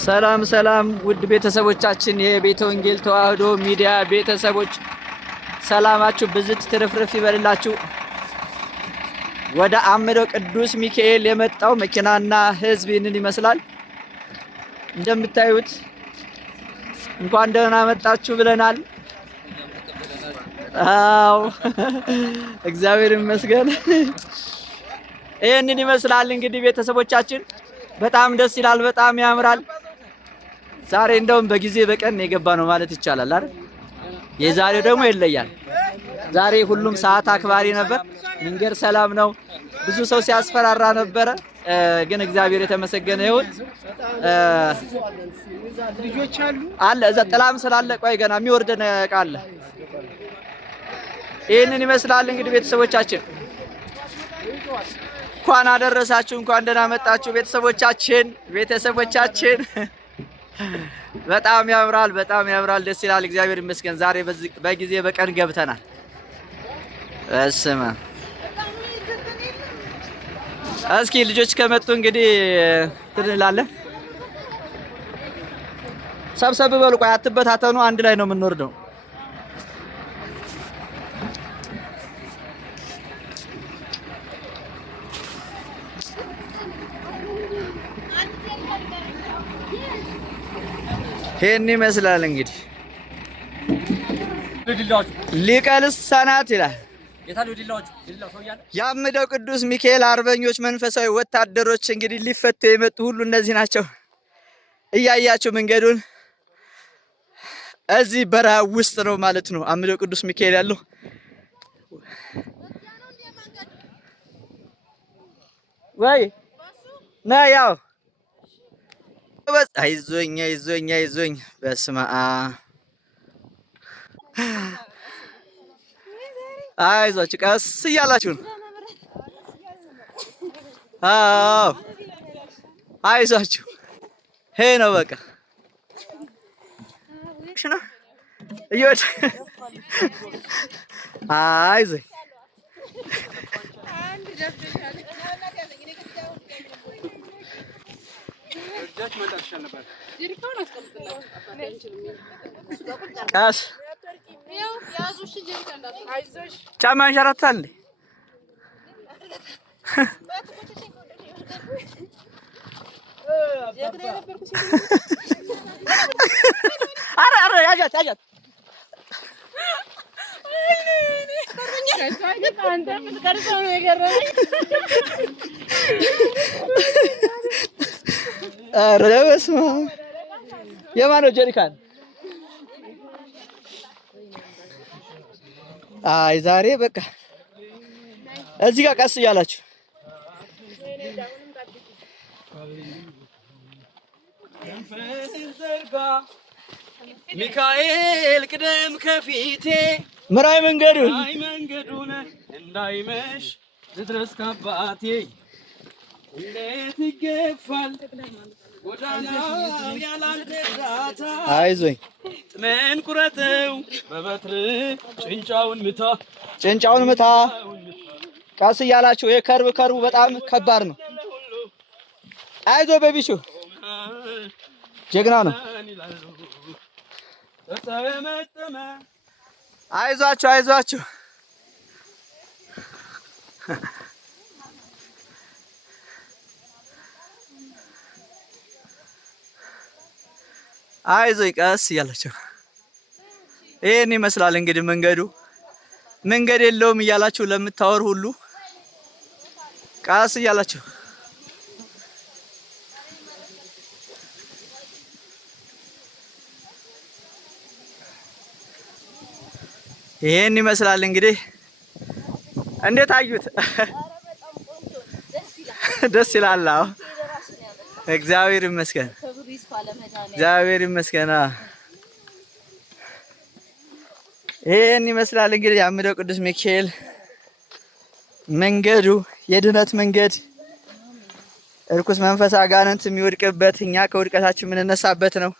ሰላም ሰላም ውድ ቤተሰቦቻችን የቤተ ወንጌል ተዋህዶ ሚዲያ ቤተሰቦች ሰላማችሁ ብዝት ትርፍርፍ ይበልላችሁ። ወደ አምደው ቅዱስ ሚካኤል የመጣው መኪናና ህዝብ ይህንን ይመስላል። እንደምታዩት እንኳን ደህና መጣችሁ ብለናል። አዎ እግዚአብሔር ይመስገን። ይህንን ይመስላል እንግዲህ ቤተሰቦቻችን በጣም ደስ ይላል፣ በጣም ያምራል። ዛሬ እንደውም በጊዜ በቀን የገባ ነው ማለት ይቻላል አይደል? የዛሬው ደግሞ ይለያል። ዛሬ ሁሉም ሰዓት አክባሪ ነበር። መንገድ ሰላም ነው። ብዙ ሰው ሲያስፈራራ ነበረ፣ ግን እግዚአብሔር የተመሰገነ ይሁን። ልጆች አለ እዛ ጥላም ስላለ ቆይ ገና የሚወርድ ቃል ይህንን ይመስላል እንግዲህ ቤተሰቦቻችን እንኳን አደረሳችሁ፣ እንኳን ደህና መጣችሁ ቤተሰቦቻችን። በጣም ያምራል፣ በጣም ያምራል፣ ደስ ይላል። እግዚአብሔር ይመስገን ዛሬ በጊዜ በቀን ገብተናል። እስኪ ልጆች ከመጡ እንግዲህ ትንላለን። ሰብሰብ በሉ፣ ቆይ አትበታተኑ፣ አንድ ላይ ነው የምንወርደው። ይሄን ይመስላል እንግዲህ ሊቀ ልሳናት ይላል የአምደው ቅዱስ ሚካኤል አርበኞች መንፈሳዊ ወታደሮች እንግዲህ ሊፈቱ የመጡ ሁሉ እነዚህ ናቸው። እያያችሁ መንገዱን እዚህ በረሃ ውስጥ ነው ማለት ነው አምደው ቅዱስ ሚካኤል ያለው። ወይ ና ያው አይዞኝ በስመ አብ አይዟችሁ፣ ቀስ እያላችሁ ነው። አዎ አይዟችሁ፣ ይሄ ነው በቃ ሽና እዮት አይዞኝ ቀስ ጫማ አንሸራታል እንዴ? አረ ያጃት አረ በስመ አብ የማነው ጀሪካን? አይ ዛሬ በቃ እዚህ ጋር ቀስ እያላችሁ ሚካኤል ቅደም ከፊቴ ምራይ መንገዱን እንዳይመሽ ድረስ ከአባቴ እንዴት ይገፋል ጎዳናው ያላንተ ዳታ አይዞኝ ጥሜን ቁረጠው በበትር ጭንጫውን ምታ ቀስ እያላችሁ የከርቡ በጣም ከባድ ነው። አይዞ በቢሹ ጀግና ነው። አይዟችሁ አይዞኝ ቀስ እያላችሁ ይሄን ይመስላል እንግዲህ መንገድ የለውም እያላችሁ ለምታወር ሁሉ ቀስ እያላችሁ ይሄን ይመስላል እንግዲህ። እንዴት አዩት? ደስ ይላል። አዎ እግዚአብሔር ይመስገን። ይሄን ይመስላል እንግዲህ የአምደው ቅዱስ ሚካኤል መንገዱ የድነት መንገድ፣ እርኩስ መንፈስ አጋንንት የሚወድቅበት እኛ ከውድቀታችን የምንነሳበት ነው።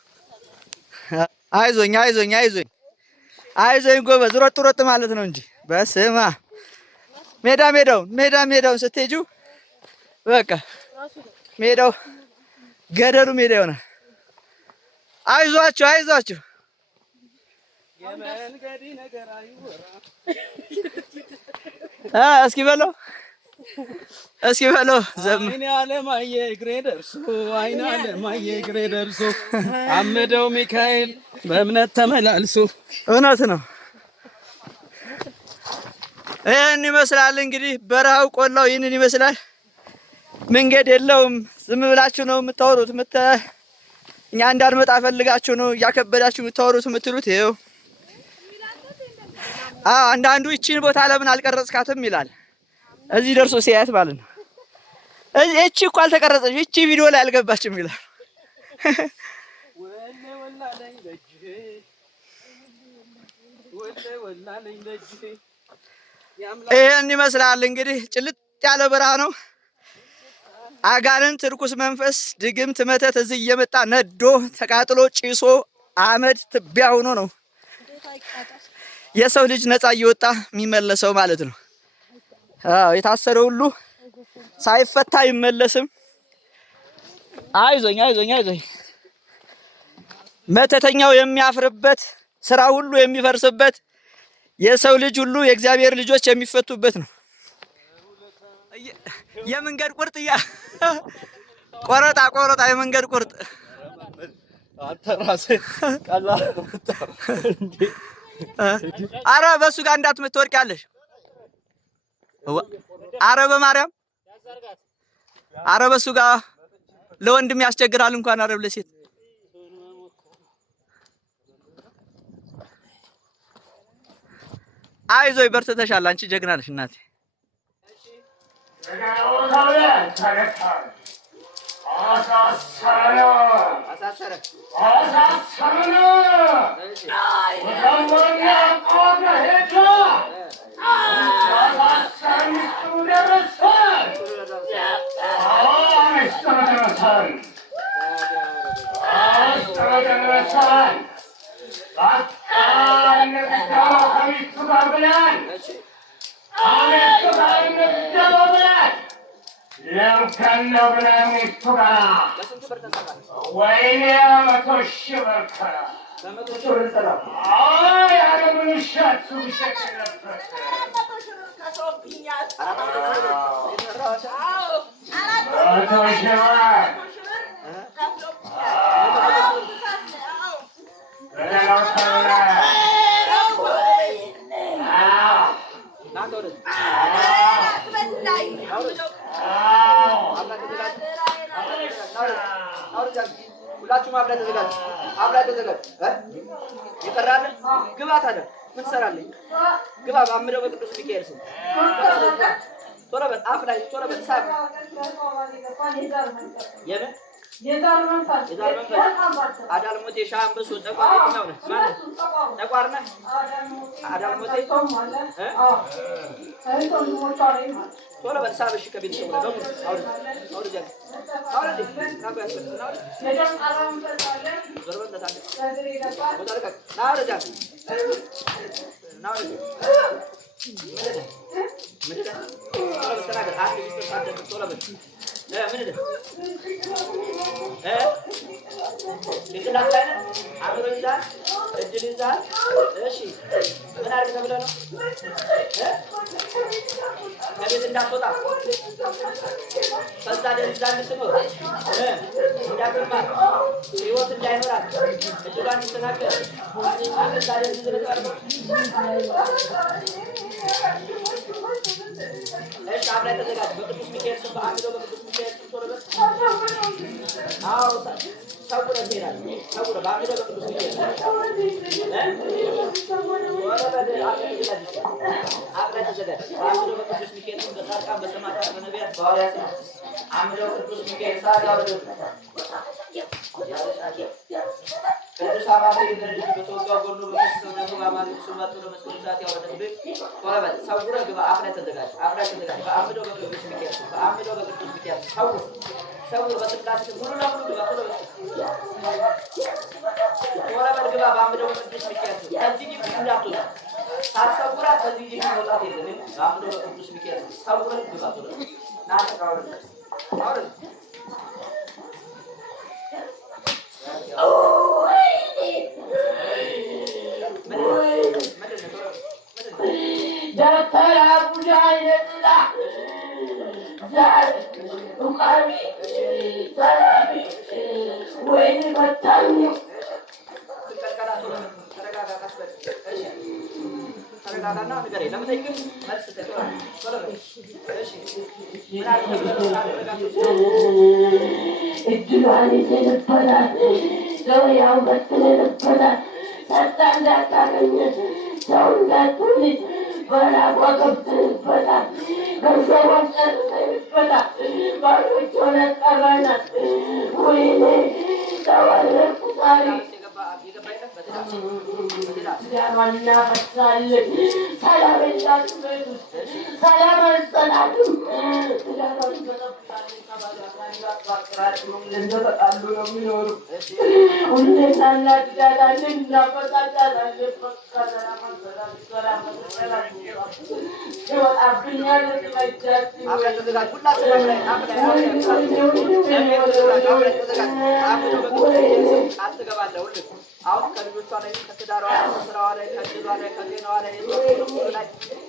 አይዞኝ ጎበዝ፣ ሮጥ ማለት ነው እንጂ በስማ ሜዳውን ስትሄጁ በቃ ሜዳው ገደሉ ሜዳ ይሆናል። አይዟችሁ አይዟችሁ። የመንገዲ ነገር አይወራ እስኪ በለው እስኪ በለው አይኔ አለማየ እግሬ ደርሶ አይኔ አለማየ እግሬ ደርሶ አመደው ሚካኤል በእምነት ተመላልሶ። እውነት ነው። ይህን ይመስላል እንግዲህ በረሃው ቆላው ይህንን ይመስላል። መንገድ የለውም። ዝም ብላችሁ ነው የምታወሩት። እኛ እንዳንመጣ ፈልጋችሁ ነው እያከበዳችሁ የምታወሩት የምትሉት። ይኸው አንዳንዱ ይቺን ቦታ ለምን አልቀረጽካትም ይላል። እዚህ ደርሶ ሲያያት ማለት ነው። እቺ እኮ አልተቀረጸች፣ እቺ ቪዲዮ ላይ አልገባችም ይላል። ይህን ይመስላል እንግዲህ ጭልጥ ያለ በረሃ ነው። አጋንንት፣ ርኩስ መንፈስ፣ ድግምት፣ መተት እዚህ እየመጣ ነዶ ተቃጥሎ ጭሶ አመድ ትቢያ ሆኖ ነው የሰው ልጅ ነፃ እየወጣ የሚመለሰው ማለት ነው። የታሰረው ሁሉ ሳይፈታ አይመለስም። አይዞኝ አይዞኝ አይዞኝ። መተተኛው የሚያፍርበት፣ ስራ ሁሉ የሚፈርስበት፣ የሰው ልጅ ሁሉ የእግዚአብሔር ልጆች የሚፈቱበት ነው። የመንገድ ቁርጥ ቆረጣ ቆረጣ የመንገድ ቁርጥ አንተ ራስህ ቀላል እንዴ? አረ በሱ ጋር እንዳትወድቂያለሽ። አረ በማርያም አረ በሱ ጋር ለወንድም ያስቸግራል እንኳን አረብ ለሴት። አይዞይ በርትተሻል። አንቺ ጀግና ነሽ እናቴ። ሁላችሁም አብራችሁ ተዘጋጁ። አብራችሁ ተዘጋጁ። ይቀራል። ግባ ታዲያ ምን ትሰራለህ? ግባ በአምደው በቅዱስ ሚካኤል ስም ቶሎ በል። አፍ ላይ ቶሎ በል። ሳብ የምን የዛር መንፈስ አዳልሞቴ ሻምበሱ ጠቋር የትኛው ነህ? ማለት ጠቋር ነህ? አዳልሞቴ ቶሎ በል። ሳብ እሺ ከቤተሰቡ ነው ደግሞ አውርድ አውርድ አውርድ ካባስ ነው አውርድ የደም አራም ፈጣለ ዘርበን ተታለ ወጣለቀ ናውርድ ናውርድ ምንድነው ተናገር። አንድ ይስተሳደ ቶሎ በል ምንድነው ልክላት ላይ ነህ? አምሮ ይዛል እድል ይዛል። እሺ ምን አድርግ ተብለህ ነው? ከቤት እንዳትወጣ ከዛ ደዛ እንድትኖር እንዳትማር ህይወት እንዳይኖራት እድሏን እንድትናገር ከዛ ደዛ ዝርቀር እሺ አብረን ተዘጋጅ። በቅዱስ ሚካኤል ስም በአምደው በቅዱስ ሚካኤል ስም ቶሎ በል። አዎ ሰውረህ ትሄዳለህ። ሰውረህ በአምደው በቅዱስ ሚካኤል አብረን ተዘጋጅ። በአምደው በቅዱስ ሚካኤል ስም በጻድቃን በሰማዕታት በነቢያት በሐዋርያት አምደው ቅዱስ ሚካኤል ሳት ያወርደው ቅዱስ አባቴ ድርጅት በተወጋው ጎኑ በመስጠት ነው በአማን ሱማቱ ለመስጠት ሰዓት ያወረደብህ ቶሎ በል። ሰውረህ ግባ። አብረን ተዘጋጅ። አብረን ተዘጋጅ። በአምደው በቅዱስ ሚካኤል ስም በአምደው በቅዱስ ሚካኤል ሰውር በስላሴ ሙሉ ለሙሉ ግባ። ቶሎ በል ቶሎ በል ግባ። በአምደው በቅዱስ ሚካኤል ስም ከዚህ ግቢ እንዳትወጣ ሳትሰውራት ከዚህ ግቢ መውጣት የለም። በአምደው በቅዱስ ሚካኤል ስም ሰውረህ ግባ። ቶሎ በል ናትራው አውርድ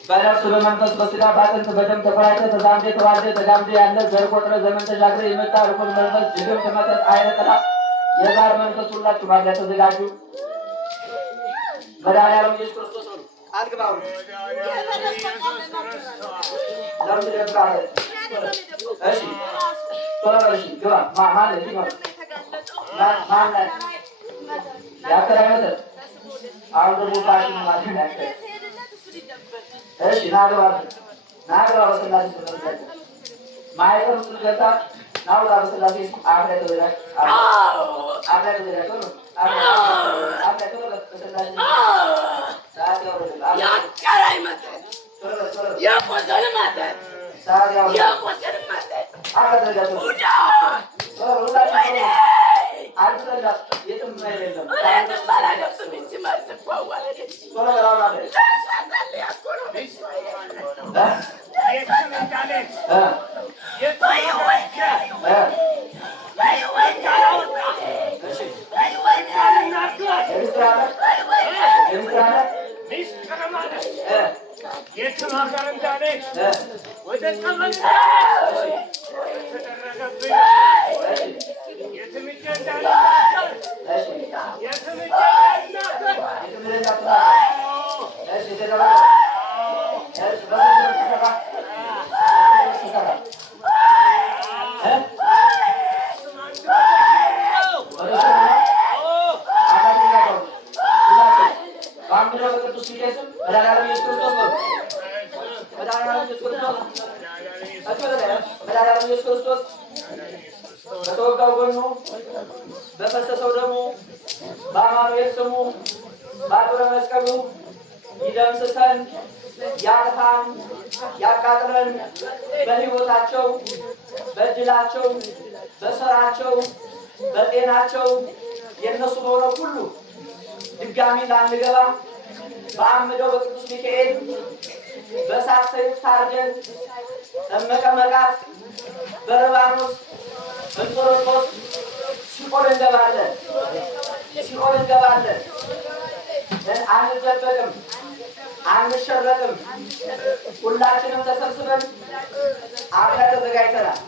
በነፍስ በመንፈስ በስጋ በአጥንት በደም ተቆራኝተ ተዛምደ ተዋልደ ተጋምደ ያለ ዘር ቆጥረ ዘመን ተሻግረ የመጣ ርኩስ መንፈስ ድግምት መተት አይነ ጥላት የዛር መንፈስ ሁላችሁ ባሪያ ተዘጋጁ። መድኃኒዓለም ኢየሱስ ክርስቶስ ነው። አልግባው እሺ ቶሎሽ ግባ ማለት ነው ማለት ያከራመተ አሁን ደግሞ ባሽን ማለት ነው። እሺ ናግባ በስላሴ ተመልከተ ማይቀር ስለገታ ናውራ በስላሴ አብረ ተወራሽ አብረ ተወራሽ አብረ ተወራሽ በስላሴ ሳት ያወረደ ያቀራይ መተ ያቆሰለ መተ ሳት ያወረደ ያቆሰለ መተ አብረ ተወራሽ ወዳ አድረላ የትም አይደለም ታንተ ባላደስ ምንጭ ማስፋው ወለደ ሶላራና ታሳለ ያቆሮ በተወጋው ጎኑ በፈሰሰው ደግሞ በአማኑኤል ስሙ በአጥረ መስቀሉ ይደምስሰን ያጥፋን ያቃጥለን። በሕይወታቸው በእድላቸው በስራቸው በጤናቸው የእነሱ በሆነው ሁሉ ድጋሚ ላንገባ በአምደው በቅዱስ ሚካኤል በእሳት ሰይፍ ታርደን እመቀመቃት በርባኖስ እንጦሮጦስ ሲኦል እንገባለን። አንደበቅም፣ አንሸረቅም። ሁላችንም ተሰብስበን አብራ ተዘጋጅተናል።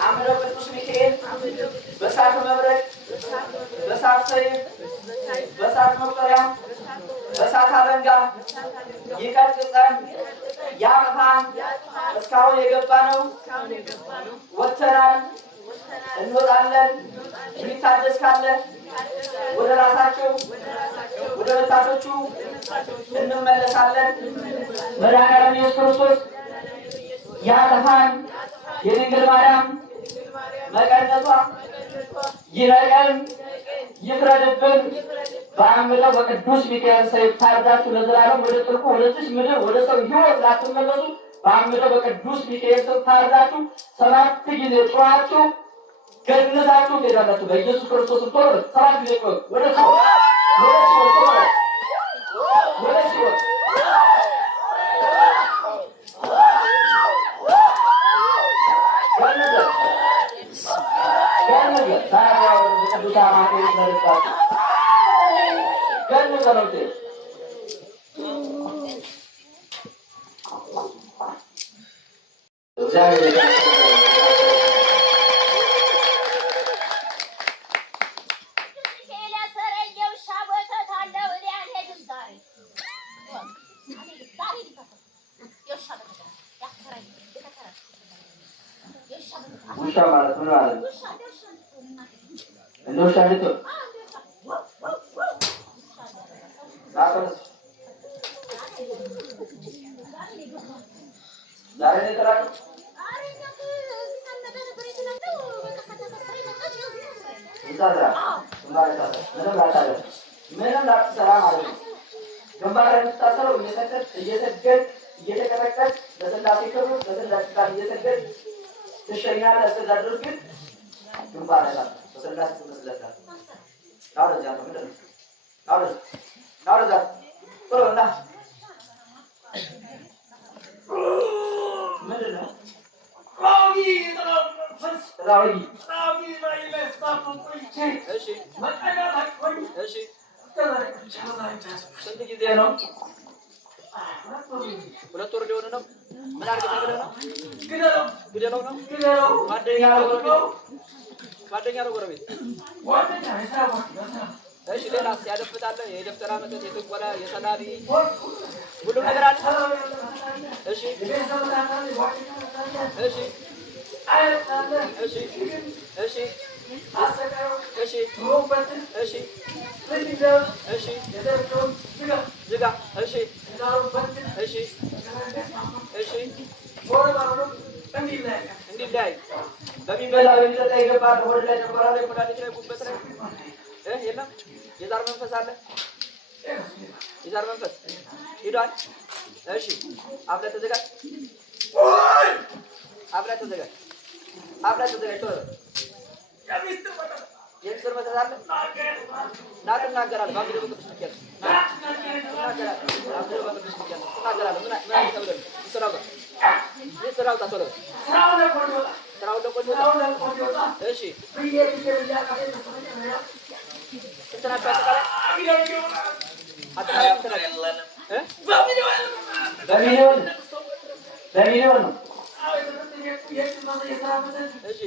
አምደው ቅዱስ ሚካኤል በእሳት መብረቅ በእሳት ሰይፍ በእሳት መቁጠሪያ በእሳት አለንጋ ይቀጥቅጠን ያጥፋን። እስካሁን የገባ ነው ወጥተናል፣ እንወጣለን። የሚታደስ ካለ ወደ ራሳቸው ወደ ወጣቶቹ እንመለሳለን። መድኃኒዓለም ኢየሱስ ክርስቶስ ያጥፋን። የድንግል ማርያም መቀነቷ ይረቀን ይፍረድብን። በአምደው በቅዱስ ሚካኤል ሰይፍ ታርዳችሁ ለዘላለም ወደ ጥልቁ ወደዚች ምድር ወደ ሰው ሕይወት ላትመለሱ በአምደው በቅዱስ ሚካኤል ሰይፍ ታርዳችሁ 7 ጊዜ ጮኻችሁ ገነዛችሁ ትሄዳላችሁ። በኢየሱስ ክርስቶስ ቶሎ 7 ጊዜ ጮኹ። ወደ ሲኦል ወደ ሲኦል ውሻ ማለት ምን ማለት ነው? እንደው ሻሪቶ ዳከስ ዛሬ ተራክ ይዛራ ምንም ላትሰራ ማለት ነው። ግንባርህን የምታሰረው እየተቀጠቀጥ ለስላሴ ክብር ለስላሴ ቃል እየሰገድ ትሸኛለህ። እስከዛ ድረስ ግን ግንባርህን ለስላሴ ትመስለታል። አውረዚያ ነው ምንድን ነው? አውረዛ ቶሎ እና ምንድን ነው? ስንት ጊዜ ነው? 2 ወር ሊሆን ነው። ምን አድርገህ ነግረህ ነው? ግደለው ነው። ጓደኛ ነው ጎረቤት። እሺ ሌላስ? ያደፍጣል? የደፍተራ መጠጥ፣ የጥቆላ፣ የሰላቢ ሁሉም ነገር አለ። እሺ እሺ እሺ እሺ እሺ እሺ እሺ ዝጋ እሺ እሺ እሺ እንዲለያይ በሚበላ በሚጠጣ የገባ ሆድ ላይ ጨጓራ ላይ ኩላሊት ላይ ጉበት ላይ የለም። የዛር መንፈስ አለ። የዛር መንፈስ ሂዷል። እሺ አብለህ ተዘጋጅ። አብለህ ተዘጋጅ። ቶሎ የሚስጥር መተት አለ። ና ትናገራለህ። በአንግዲህ በቅዱስ ሚካኤል ትናገራለህ። ምን አይነት ተብለህ ነው? ስራው ቶሎ ስራውን ለቆ ወጣ። እሺ ስንት ናቸው አጠቃላይ? በሚሊዮን ነው። እሺ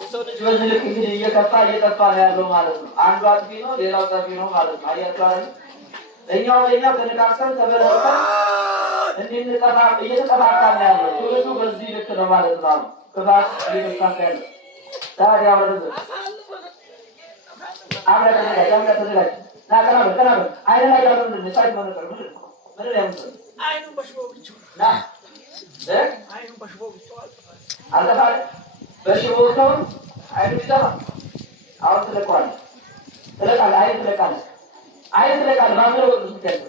የሰው ልጅ በዚህ ልክ እንግዲህ እየጠፋ ነው ያለው ማለት ነው። አንዱ አጥፊ ነው፣ ሌላው ጠፊ ነው ማለት ነው። አያችሁ አይደል? እኛው ተነቃቅተን ተበረከን እንድንጠፋ እየተጠፋፋን ነው ያለው። ትውልዱ በዚህ ልክ ነው ማለት ነው። ክፋት እየጠፋ ያለው ታዲያ ወረደ አብረ ተዘጋጅ ና አይነ ላይ ያለው ምንድን ሳይት መነጠር ምንድን ያምጥ አይኑን በሽቦ ብቻ ና አይኑን በሽቦ ብቻ አልተፋለ በሽቦ ነው አይኑ ይተማ አሁን ትለቀዋለህ አይን ማምረው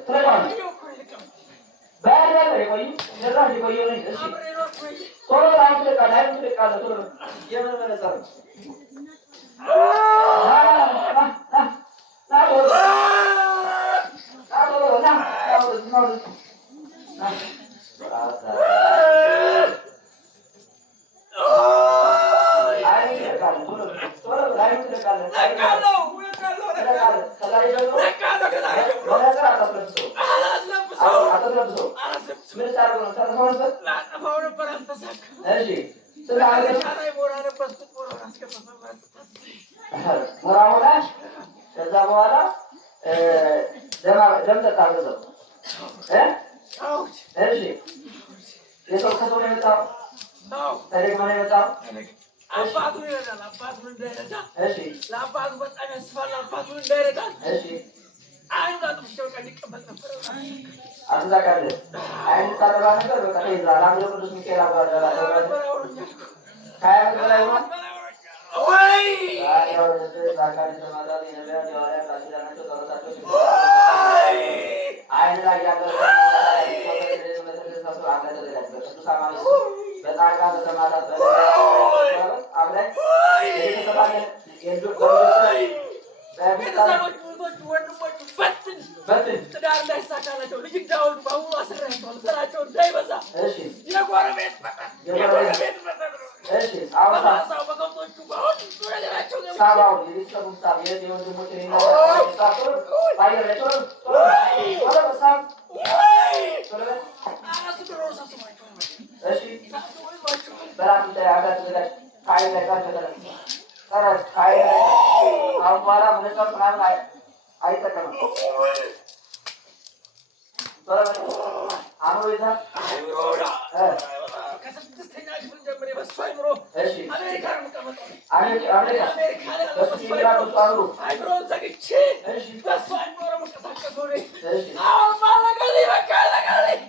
ትለቀዋለህ ባያለ የቆይ ነራህ የቆይ ነው። እሺ ቶሎ አይን ትለቃለህ ቶሎ የምን መነጸር ከዛ በኋላ ደም ተጣበዘው እሺ የሰው ከሰው ነው የመጣው ታሪክ ነው የመጣው አባቱ ይረዳል አባቱ እንዳይረዳ እሺ ለአባቱ በጣም ያስፋል አባቱ እንዳይረዳ እሺ አይኑ አጥፍቶ ቀድቀበል ነበር አዛካለ አይኑ ታረባ ነበር በቃ ይዛራ ነው ቅዱስ ሚካኤል አባዳላ ካያ በላይ ነው ወይ አያው ዛካሪ ተማዳሊ ነበር ያዋያ ካሲዳናቸው ተረታቸው አይኑ ላይ ያለው በጣቃ በተማታት አብላይ የተተባለ ቤተሰቦች ወንድሞች በትን ትዳር እንዳይሳካላቸው ልጅ እንዳወዱ በሙሉ አስራቸዋል። ስራቸው እንዳይበዛ የጎረቤት መጠን እሺ አውሳው በከብቶቹ በሁሉ ነገራቸው ሳባው የቤተሰቡ ሳብ የወንድሞች እሺ ሰላም አጋት ዘጋጅ ኃይል ላይ ቃል ተደረገ ተረስ ኃይል አሁን በኋላ መነጽር ምናምን አይጠቀምም። አሁን ይዛ ከስድስተኛ ክፍል ጀምሬ በሱ አይምሮ አሜሪካ ነው የምቀመጠው። አሜሪካ አይምሮ ዘግቼ በሱ አይምሮ ነው የምንቀሳቀሰው። አሁን ማለቀልኝ በቃ አለቀልኝ።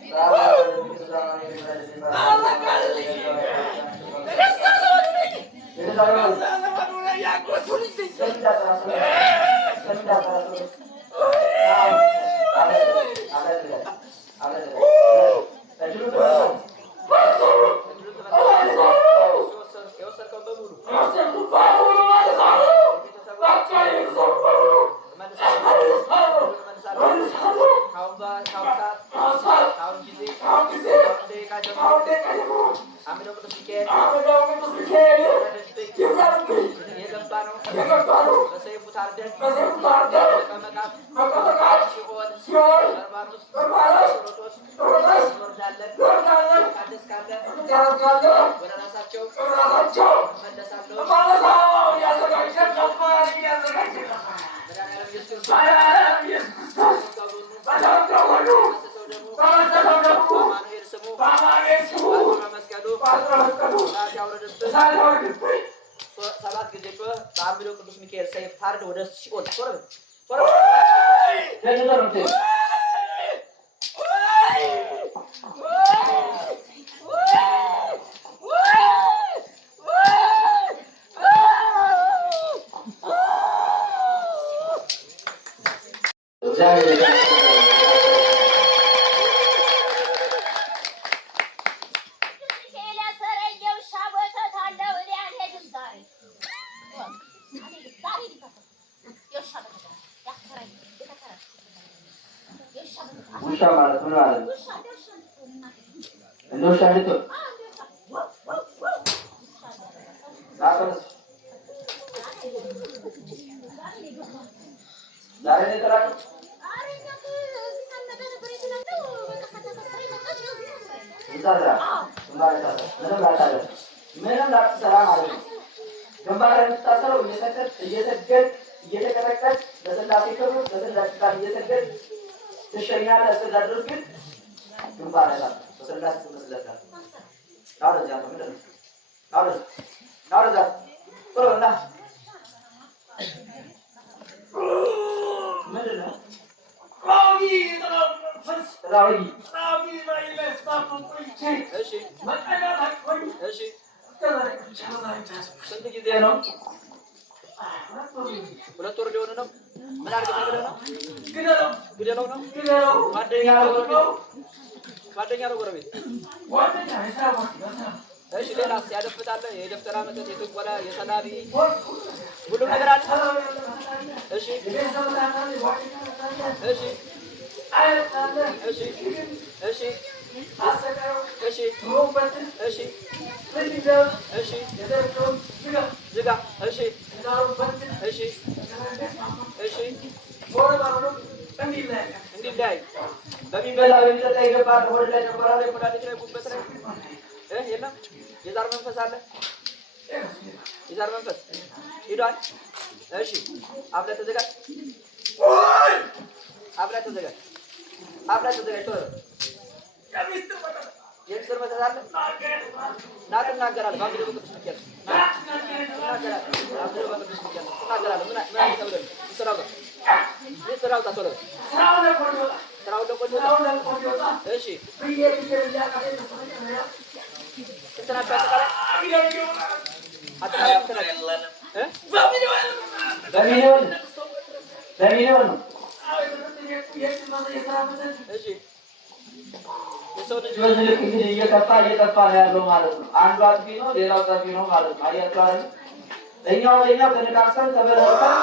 ሰባት ጊዜ በአምዶ ቅዱስ ሚካኤል ሰይፍ ታርድ ወደ ሲኦል ቶሎ ቶሎ ውሻ ማለት ምን ማለት ነው? እንደውሻ ልጅ ምንም ላትሰራ ማለት ነው። ግንባር የምትታሰረው እየሰገድ እየተቀጠቀጥ ለስላሴ ክብር ለስላሴ ቃል እየሰገድ ትሸኛለህ። እስከዛ ድረስ ግን ግንባር ላይ በስላሴ ትመስለታል። አውረዚያ ነው ምንድን ነው? አውረዚያ ጥሩና ምንድን ነው? ራዊ እሺ እሺ ስንት ጊዜ ነው? 2 ወር ሊሆን ነው። ምን አድርገህ ብለህ ነው? ግደለው ነው። ጓደኛ ነው ጎረቤት። እሺ ሌላስ? ያደፍጣል? የደፍተራ መጠጥ፣ የጥንቆላ፣ የሰላቢ ሁሉም ነገር አለ። እሺ እሺ እሺ እሺ እሺ እሺ እሺ ዝጋ እሺ እሺ እሺ እንዲላይ በሚበላ በሚጠጣ የገባ ወደ ላይ ጨምራ ላይ ኩላሊት ላይ ጉበት ላይ የለም። የዛር መንፈስ አለ። የዛር መንፈስ ሄዷል። እሺ አብረህ ተዘጋጅ። አብረህ ተዘጋጅ። አብረህ ተዘጋጅ። ቶሎ የምስር መተት አለ። ና ትናገራለህ። በአምዶ ቅዱስ ሚካኤል ትናገራለህ። በአምዶ ቅዱስ ሚካኤል ትናገራለህ። ምን ተብለህ ስራው ቶሎ ስራው ለቆጆ እሺ በሚሊዮን ነው። እሺ የሰው ልጅ በዚህ ልክ እንግዲህ እየጠፋ ነው ያለው ማለት ነው። አንዱ አጥፊ ነው፣ ሌላው ጠፊ ነው ማለት ነው። አያችሁ አይደል? እኛው ተነቃቅተን ተበላልተን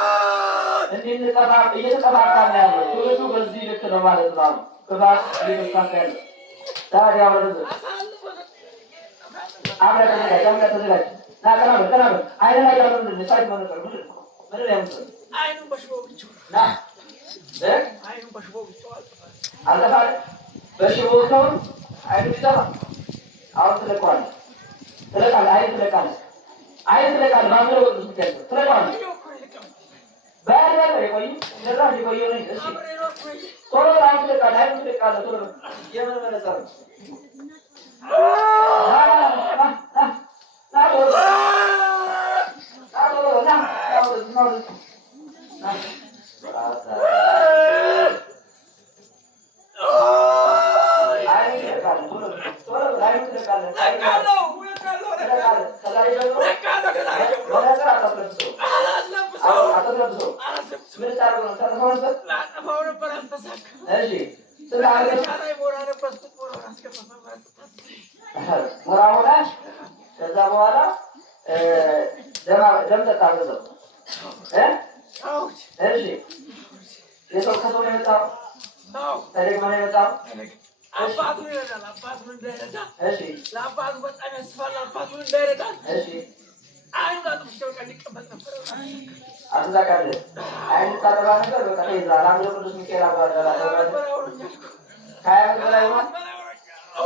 እንድንጠፋ እየተጠፋፋን ነው ያለው። ትውልዱ በዚህ ልክ ነው ማለት ነው። ክፋት እየተስፋፋ ያለው ታዲያ ወረደ ተዘጋጅ ናቀናበ አይነ ላይ ያለው ምንድን ነው? ሳይት መነጽር ምንድን ነው? አይኑን በሽቦ ብቻው አይኑን በሽቦ ብቻው አልጠፋለ በሽቦ ሰው አይኑ ይጠፋ። አሁን ትለቀዋለህ። ትለቃለህ። አይን ትለቃለህ። አይን ትለቃለህ። ባምለው ቅዱስ ሚካኤል ትለቃለህ። ባያለ ቆይ እንደዛ ሊቆይ ነው። እሺ ቶሎ አይን ትለቃለህ። አይን ትለቃለህ። ቶሎ የምን መነጽር ከዛ በኋላ ደም ጠጣ በዛው እሺ የሰው ከሰው ነው የመጣው ታሪክ ነው የመጣው አባቱ ይረዳል አባቱ እንዳይረዳ እሺ ለአባቱ በጣም ያስፋል አባቱ እንዳይረዳ እሺ አይኑ አጥፍቶ ቀን ይቀበል ነበር አዛካለ አይኑ ታደባ ነበር በቃ ይዛል አምሮ ቅዱስ ሚካኤል አባዳላ ካያ በላይ ነው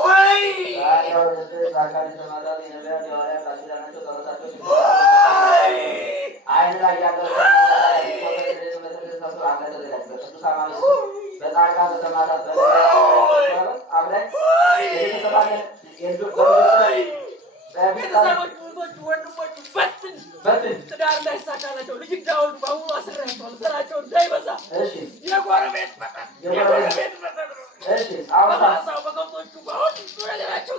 ወይ አያው ዛካሪ ተማዳሊ ነበር ያዋያ ካሲዳናቸው ተወታቸው አይኑ ላይ ያለው በጣቃ በተማታት አብረን ቤተሰቦች ወንድሞች በትን ትዳር እንዳይሳካላቸው ልጅ እንዳወልዱ በሙሉ አስረያቸዋል። ዘራቸው እንዳይበዛ የጎረቤት በማሳው በከብቶቹ በሁሉ ነገራቸው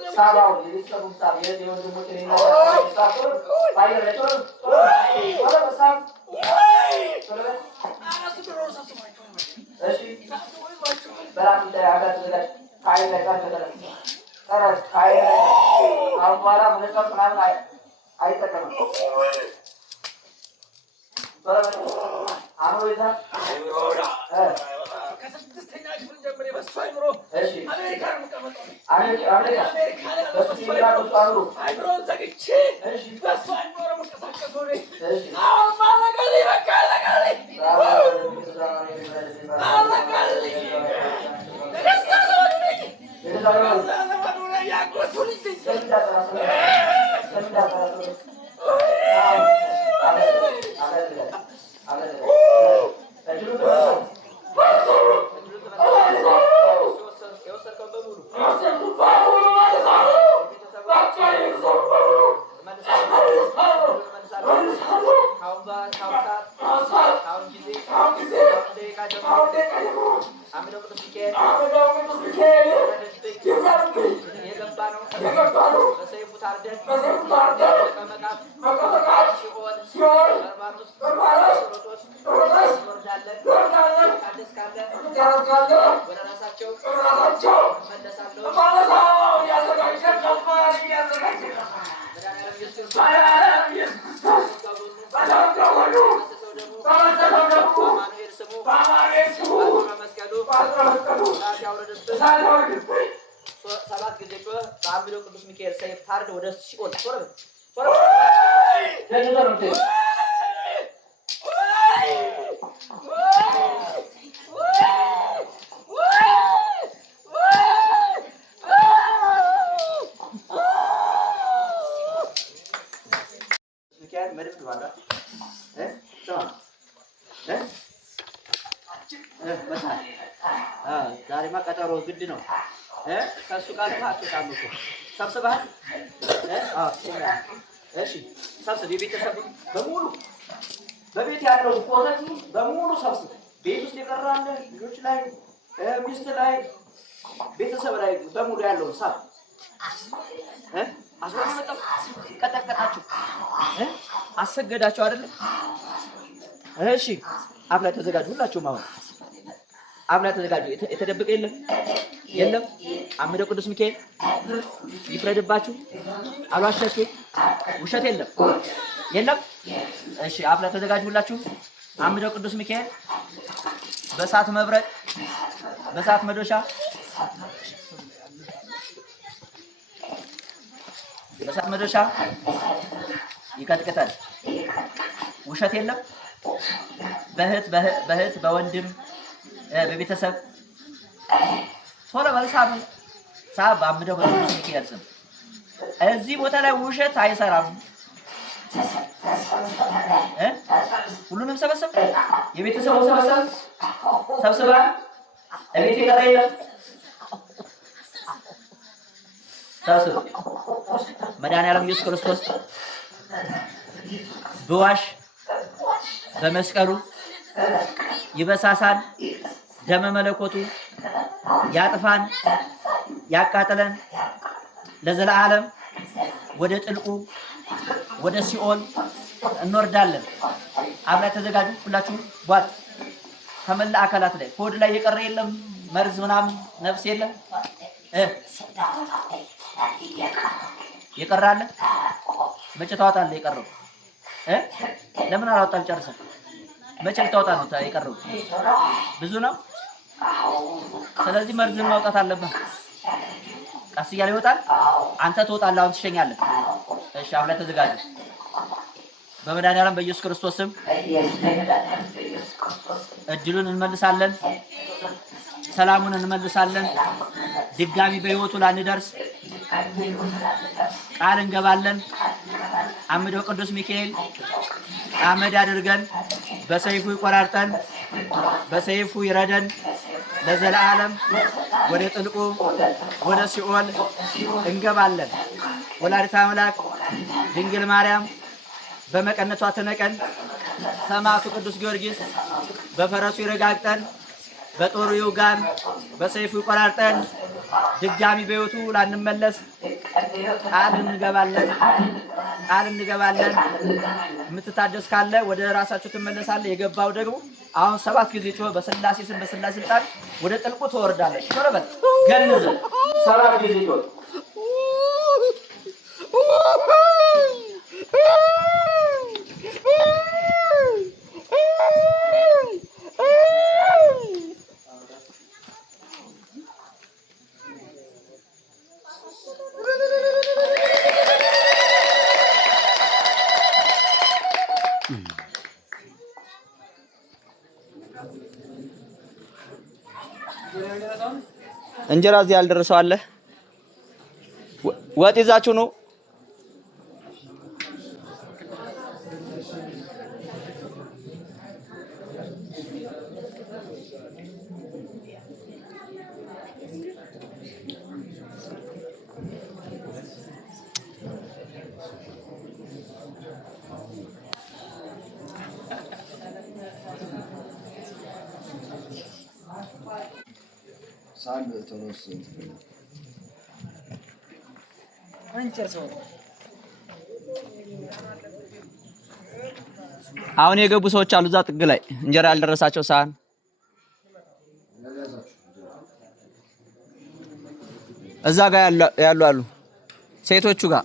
ከስድስተኛ ክፍል ጀምሬ በእሱ አይምሮ አሜሪካ ነው የምቀመጠው። አይምሮን ዘግቼ በእሱ አይምሮ ነው የምንቀሳቀሰው። አሁን አለቀልኝ፣ በቃ አለቀልኝ፣ አለቀልኝ። ዘመዱ ላይ ያጎቱ ልጅ ሰባት ጊዜ በአምደው ቅዱስ ሚካኤል ሰይፍ ታርድ ወደ ሲኦል ዛሬማ ቀጠሮ ግድ ነው። ከሱ ቃል አትጣሙ እኮ ሰብስበሃል። እሺ ሰብስብ። የቤተሰብ በሙሉ በቤት ያለው ፎቶች በሙሉ ሰብስብ። ቤት ውስጥ የቀራለ ልጆች ላይ ሚስት ላይ ቤተሰብ ላይ በሙሉ ያለውን ሳብ አስወጣው። ቀጠቀጣችሁ አሰገዳችሁ አይደል? እሺ አብላ ተዘጋጁ። ሁላችሁም አሁን አብላ ተዘጋጁ። የተደበቀ የለም። አምደው ቅዱስ ሚካኤል ይፍረድባችሁ። አልዋሻችሁ፣ ውሸት የለም። እሺ አብላ ተዘጋጁ። ሁላችሁ አምደው ቅዱስ ሚካኤል በእሳት መብረቅ በእሳት መዶሻ በእሳት መዶሻ ይቀጥቅጣል። ውሸት የለም። በእህት በወንድም በቤተሰብ ቶሎ በልሳብ ሳብ አምደው በቅዱስ ሚካኤል ስም እዚህ ቦታ ላይ ውሸት አይሰራም። ሁሉንም ሰበሰብ፣ የቤተሰቡ ሰብስባ እቤት የቀረ የለም ሰብስብ። መድኃኒዓለም ኢየሱስ ክርስቶስ በዋሽ በመስቀሉ ይበሳሳል። ደመ መለኮቱ ያጥፋን ያቃጥለን ለዘላለም። ወደ ጥልቁ ወደ ሲኦል እንወርዳለን። አብላይ ተዘጋጁ ሁላችሁ። ቧጥ ከመላ አካላት ላይ ሆድ ላይ የቀረ የለም መርዝ ምናምን ነፍስ የለም። የቀራለ መቼ ታወጣለህ? የቀረው ለምን አላወጣም? ጨርሰን መቼ ልታወጣ ነው? የቀረው ብዙ ነው። ስለዚህ መርዝን ማውጣት አለብህ። ቀስ እያለ ይወጣል። አንተ ትወጣለህ። አሁን ትሸኛለህ። እሺ አብላይ ተዘጋጁ። በመድኃኒዓለም በኢየሱስ ክርስቶስ ስም እድሉን እንመልሳለን፣ ሰላሙን እንመልሳለን። ድጋሚ በህይወቱ ላንደርስ ቃል እንገባለን። አምደው ቅዱስ ሚካኤል አመድ አድርገን በሰይፉ ይቆራርጠን፣ በሰይፉ ይረደን ለዘላለም። ወደ ጥልቁ ወደ ሲኦል እንገባለን። ወላዲተ አምላክ ድንግል ማርያም በመቀነቷ ተነቀን፣ ሰማዕቱ ቅዱስ ጊዮርጊስ በፈረሱ ይረጋግጠን፣ በጦሩ ይውጋን፣ በሰይፉ ይቆራርጠን። ድጋሚ በህይወቱ ላንመለስ ቃል እንገባለን። የምትታደስ ካለ ወደ ራሳችሁ ትመለሳለ። የገባው ደግሞ አሁን 7 ጊዜ ጮህ በስላሴ ስም በስላሴ ስልጣን ወደ ጥልቁ ትወርዳለች። ተረበት ገንዘ 7 ጊዜ ጮህ እንጀራ እዚህ ያልደረሰው አለ። ወጥ ይዛችሁ ነው። አሁን የገቡ ሰዎች አሉ እዛ ጥግ ላይ እንጀራ ያልደረሳቸው ሳህን እዛ ጋር ያሉ አሉ ሴቶቹ ጋር